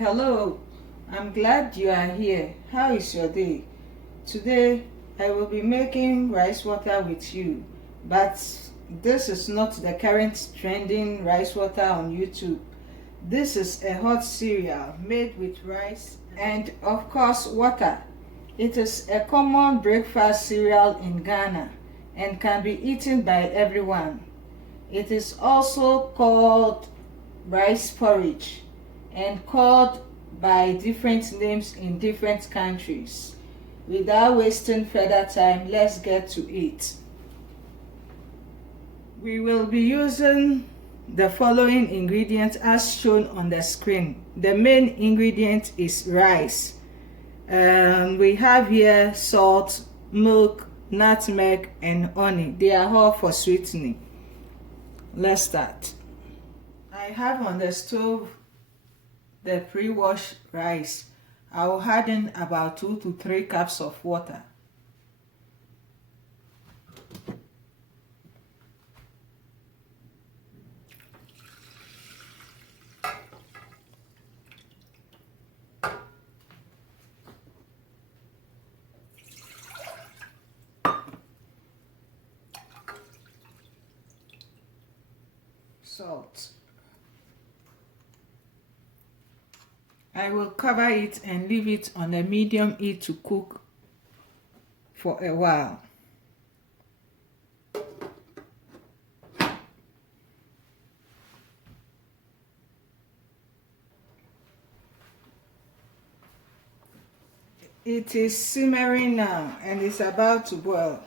Hello, I'm glad you are here. How is your day? Today I will be making rice water with you, but this is not the current trending rice water on YouTube. This is a hot cereal made with rice and of course water. It is a common breakfast cereal in Ghana and can be eaten by everyone. It is also called rice porridge and called by different names in different countries. Without wasting further time, let's get to it. We will be using the following ingredients as shown on the screen. The main ingredient is rice. We have here salt, milk, nutmeg, and honey. They are all for sweetening. Let's start. I have on the stove the pre-washed rice. I will add in about 2 to 3 cups of water. Salt. I will cover it and leave it on a medium heat to cook for a while. It is simmering now and it's about to boil.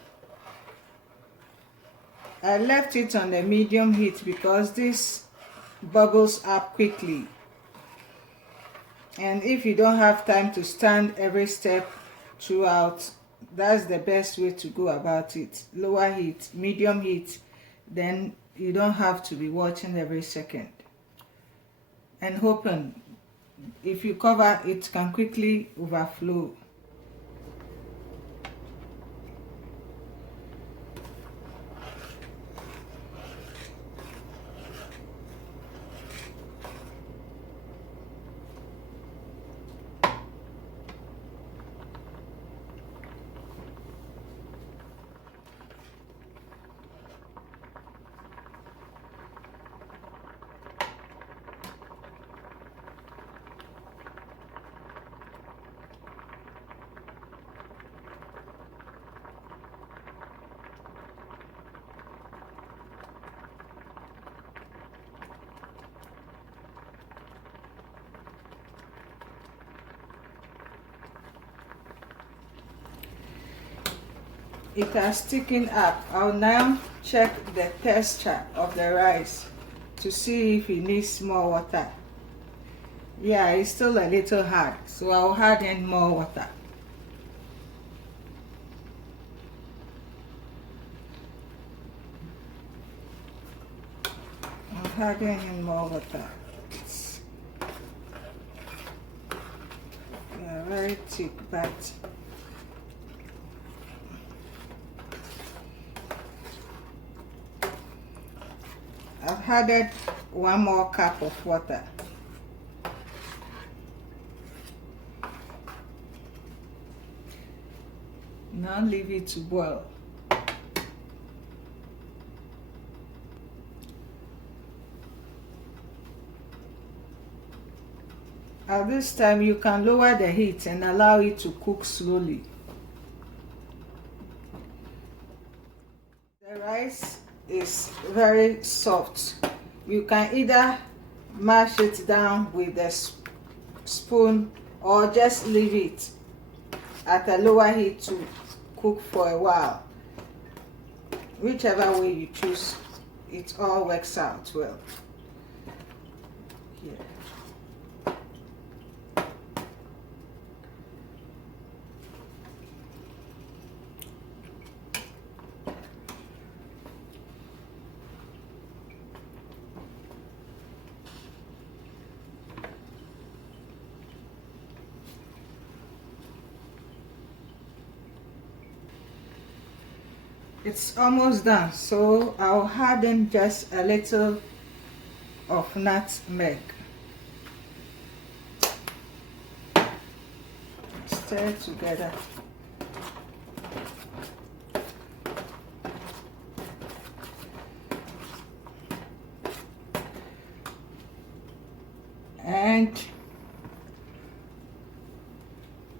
I left it on a medium heat because this bubbles up quickly. And if you don't have time to stand every step throughout, that's the best way to go about it. Lower heat, medium heat, then you don't have to be watching every second. And hoping if you cover it can quickly overflow. It has thickened up. I'll now check the texture of the rice to see if it needs more water. Yeah, it's still a little hard, so I'll add in more water. I'm adding in more water. Yeah, very thick, but I've added 1 more cup of water. Now leave it to boil. At this time, you can lower the heat and allow it to cook slowly. The rice is very soft. You can either mash it down with a spoon or just leave it at a lower heat to cook for a while. Whichever way you choose, it all works out well. Here. It's almost done, so I'll add in just a little of nutmeg. stir it together. And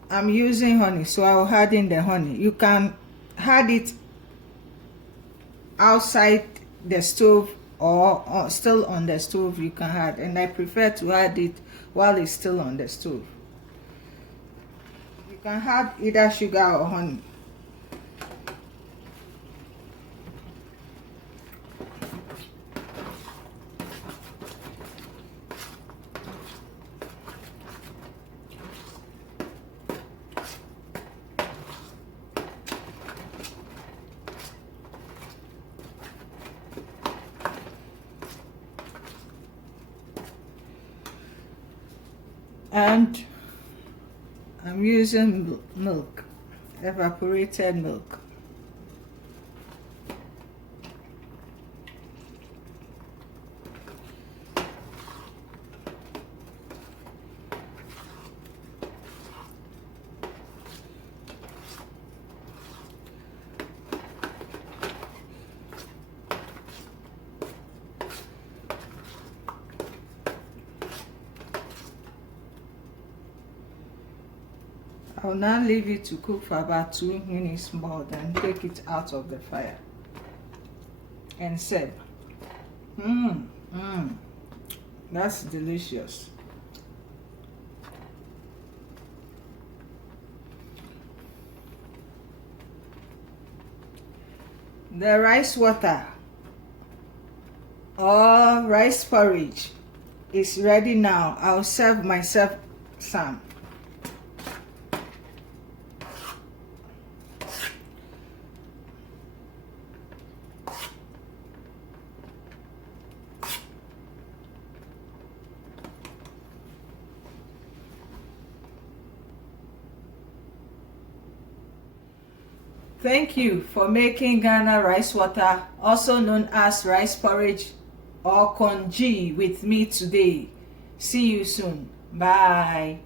I'm using honey, so I'll add in the honey. You can add it outside the stove or still on the stove. You can add, and I prefer to add it while it's still on the stove. You can add either sugar or honey. And I'm using milk, evaporated milk. I'll now leave it to cook for about 2 minutes more, then take it out of the fire and serve. That's delicious. The rice water or rice porridge is ready now. I'll serve myself some. Thank you for making Ghana rice water, also known as rice porridge or congee, with me today. See you soon. Bye.